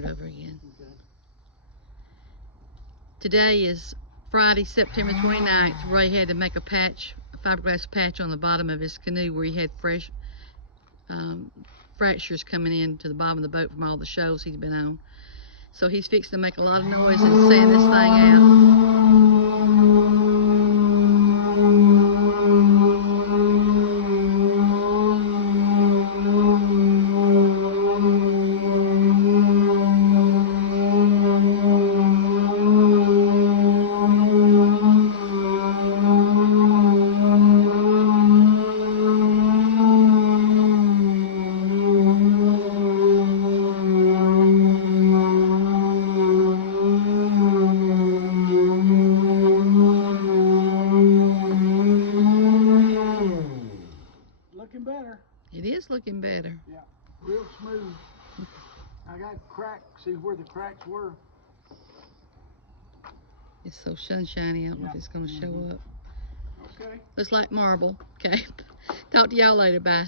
start over again. Okay. Today is Friday, September 29th. Ray had to make a patch, a fiberglass patch on the bottom of his canoe where he had fresh fractures coming in to the bottom of the boat from all the shows he's been on. So he's fixing to make a lot of noise and sand this thing out. Looking better. It is looking better. Yeah, real smooth. I got cracks. See where the cracks were. It's so sunshiny. I don't know if it's going to show up. Okay. Looks like marble. Okay. Talk to y'all later. Bye.